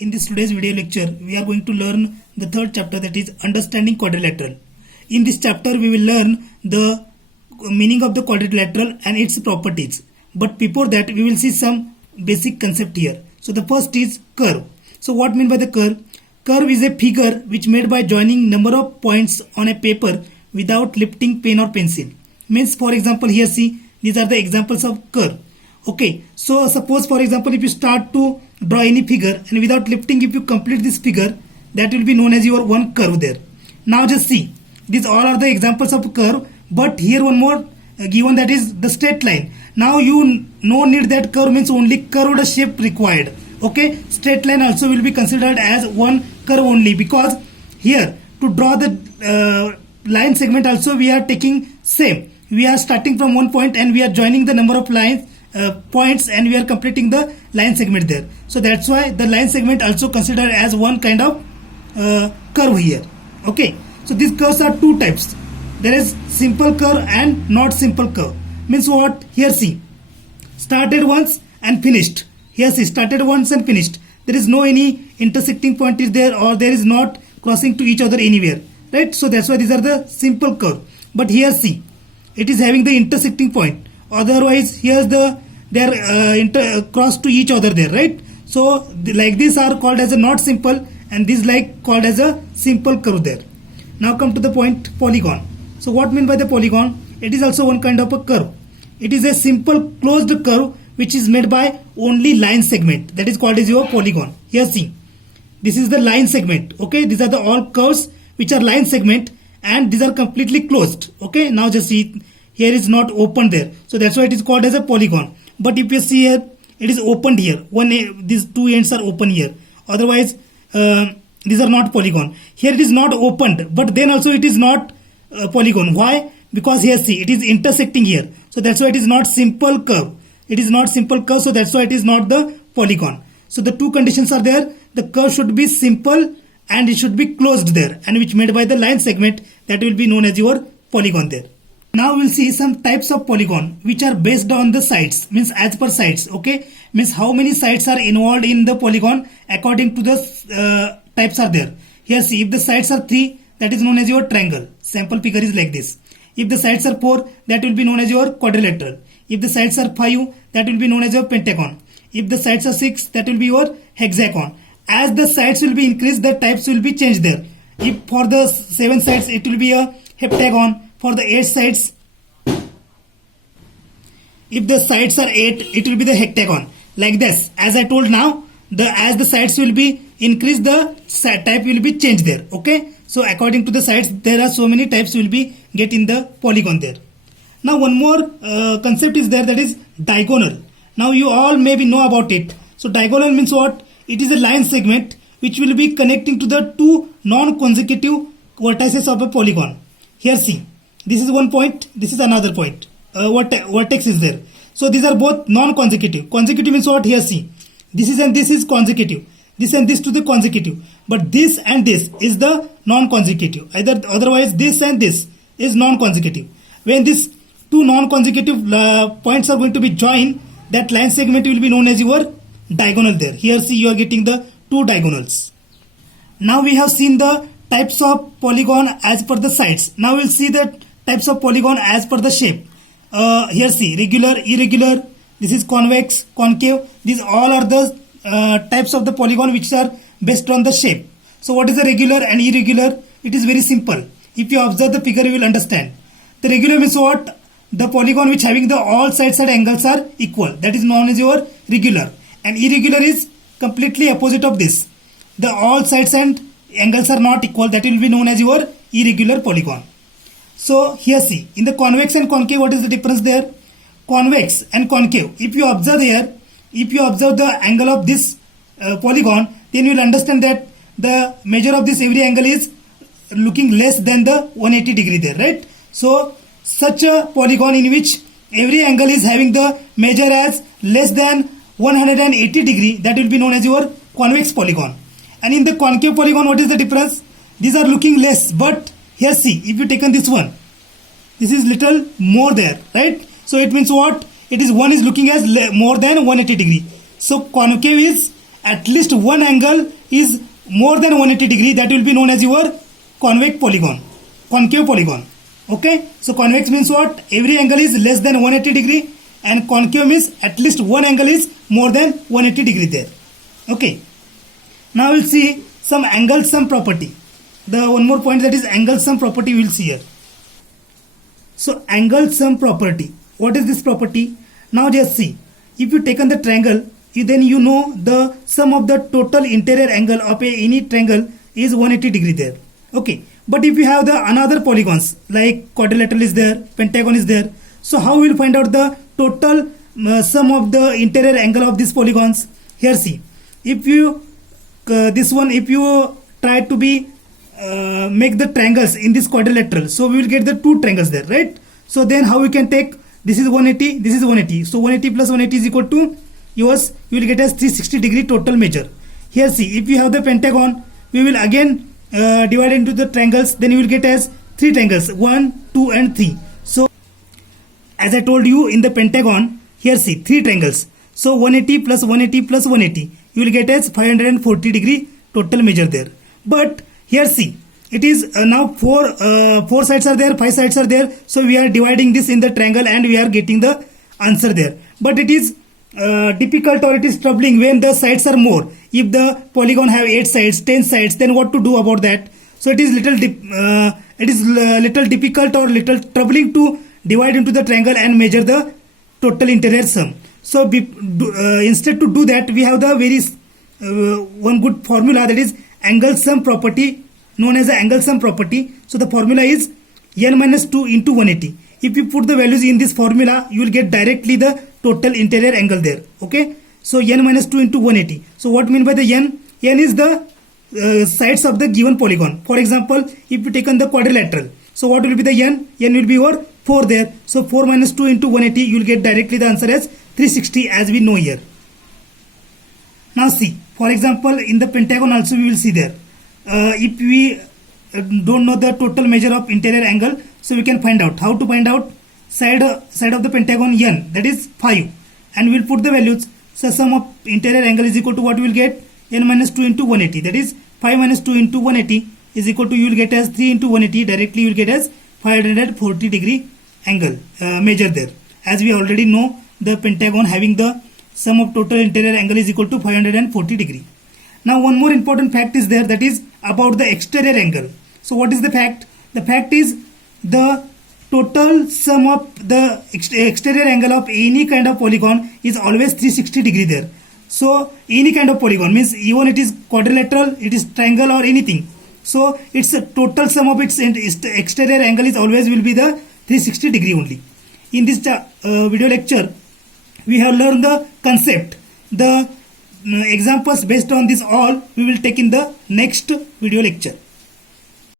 In this today's video lecture, we are going to learn the third chapter, that is understanding quadrilateral. In this chapter, we will learn the meaning of the quadrilateral and its properties. But before that, we will see some basic concept here. So the first is curve. So what mean by the curve? Curve is a figure which made by joining number of points on a paper without lifting pen or pencil. Means, for example, here see, these are the examples of curve. Okay, so suppose for example, if you start to draw any figure and without lifting, if you complete this figure, that will be known as your one curve there. Now just see, these all are the examples of curve, but here one more given, that is the straight line. Now you no need that curve, means only curved shape required. Okay, straight line also will be considered as one curve only, because here to draw the line segment also we are taking same. We are starting from one point and we are joining the number of lines points and we are completing the line segment there. So that's why the line segment also considered as one kind of curve here. Okay, so these curves are two types. There is simple curve and not simple curve. Means what? Here see, started once and finished. Here see, started once and finished. There is no any intersecting point is there, or there is not crossing to each other anywhere, right? So that's why these are the simple curve. But here see, it is having the intersecting point. Otherwise here's they are cross to each other there, right? So like these are called as a not simple, and these like called as a simple curve there. Now come to the point polygon. So what mean by the polygon? It is also one kind of a curve. It is a simple closed curve which is made by only line segment, that is called as your polygon. Here see, this is the line segment. Okay, these are the all curves which are line segment and these are completely closed. Okay, now just see, here is not open there, so that's why it is called as a polygon. But if you see here, it is opened here, these two ends are open here, otherwise these are not polygon. Here it is not opened, but then also it is not polygon. Why? Because here see, it is intersecting here, so that's why it is not simple curve. It is not simple curve, so that's why it is not the polygon. So the two conditions are there. The curve should be simple and it should be closed there, and which made by the line segment, that will be known as your polygon there. Now we'll see some types of polygon which are based on the sides, means as per sides. Okay, means how many sides are involved in the polygon according to the types are there. Here see, if the sides are 3, that is known as your triangle. Sample figure is like this. If the sides are 4, that will be known as your quadrilateral. If the sides are 5, that will be known as your pentagon. If the sides are 6, that will be your hexagon. As the sides will be increased, the types will be changed there. If for the 7 sides, it will be a heptagon. For the 8 sides, if the sides are 8, it will be the hectagon. Like this. As I told now, as the sides will be increased, the type will be changed there. Okay. So according to the sides, there are so many types will be get in the polygon there. Now one more concept is there, that is diagonal. Now you all maybe know about it. So diagonal means what? It is a line segment which will be connecting to the two non-consecutive vertices of a polygon. Here see, this is one point, this is another point. Vertex is there. So these are both non-consecutive. Consecutive means what? Here see, this is and this is consecutive. This and this to the consecutive. But this and this is the non-consecutive. Otherwise this and this is non-consecutive. When these two non-consecutive points are going to be joined, that line segment will be known as your diagonal there. Here see, you are getting the two diagonals. Now we have seen the types of polygon as per the sides. Now we'll see the types of polygon as per the shape. Here see, regular, irregular, this is convex, concave. These all are the types of the polygon which are based on the shape. So what is the regular and irregular? It is very simple. If you observe the figure, you will understand. The regular means what? The polygon which having the all sides and angles are equal, that is known as your regular. And irregular is completely opposite of this. The all sides and angles are not equal, that will be known as your irregular polygon. So here see, in the convex and concave, what is the difference there? Convex and concave, if you observe here, if you observe the angle of this polygon, then you will understand that the measure of this every angle is looking less than the 180 degree there, right? So such a polygon in which every angle is having the measure as less than 180 degree, that will be known as your convex polygon. And in the concave polygon, what is the difference? These are looking less, but here see, if you taken this one, this is little more there, right? So it means what? It is one is looking as more than 180 degree. So concave is at least one angle is more than 180 degree, that will be known as your concave polygon. Okay, so convex means what? Every angle is less than 180 degree, and concave means at least one angle is more than 180 degree there. Okay, now we'll see some angle sum property. The one more point, that is angle sum property, we'll see here. So angle sum property, what is this property? Now just see, if you take on the triangle, then you know the sum of the total interior angle of any triangle is 180 degree there. Okay, but if you have the another polygons like quadrilateral is there, pentagon is there, so how we will find out the total sum of the interior angle of these polygons? Here see, if you this one, if you try to be make the triangles in this quadrilateral, so we will get the two triangles there, right? So then how we can take, this is 180, this is 180, so 180 plus 180 is equal to yours, you will get as 360 degree total measure. Here see, if you have the pentagon, we will again divide into the triangles, then you will get as three triangles, 1, 2 and 3. So as I told you, in the pentagon, here see, three triangles, so 180 plus 180 plus 180, you will get as 540 degree total measure there. But here see, it is now four sides are there, 5 sides are there, so we are dividing this in the triangle and we are getting the answer there. But it is difficult, or it is troubling when the sides are more. If the polygon have 8 sides, 10 sides, then what to do about that? So it is little difficult or little troubling to divide into the triangle and measure the total interior sum. So instead to do that, we have the one good formula, that is angle sum property, known as the angle sum property. So the formula is n minus 2 into 180. If you put the values in this formula, you will get directly the total interior angle there. Okay, so n minus 2 into 180. So what mean by the n? N is the sides of the given polygon. For example, if you take on the quadrilateral, so what will be the n? N will be over 4 there. So 4 minus 2 into 180, you will get directly the answer as 360, as we know here. Now see, for example, in the pentagon also we will see there. If we don't know the total measure of interior angle, so we can find out. How to find out? Side of the pentagon n, that is 5, and we will put the values. So sum of interior angle is equal to what we will get? N minus 2 into 180, that is 5 minus 2 into 180 is equal to, you will get as 3 into 180, directly you will get as 540 degree angle measure there. As we already know, the pentagon having the sum of total interior angle is equal to 540 degree. Now one more important fact is there, that is about the exterior angle. So what is the fact? The fact is the total sum of the exterior angle of any kind of polygon is always 360 degree there. So any kind of polygon means even it is quadrilateral, it is triangle or anything. So its total sum of its exterior angle is always will be the 360 degree only. In this video lecture, we have learned the concept. The examples based on this all we will take in the next video lecture.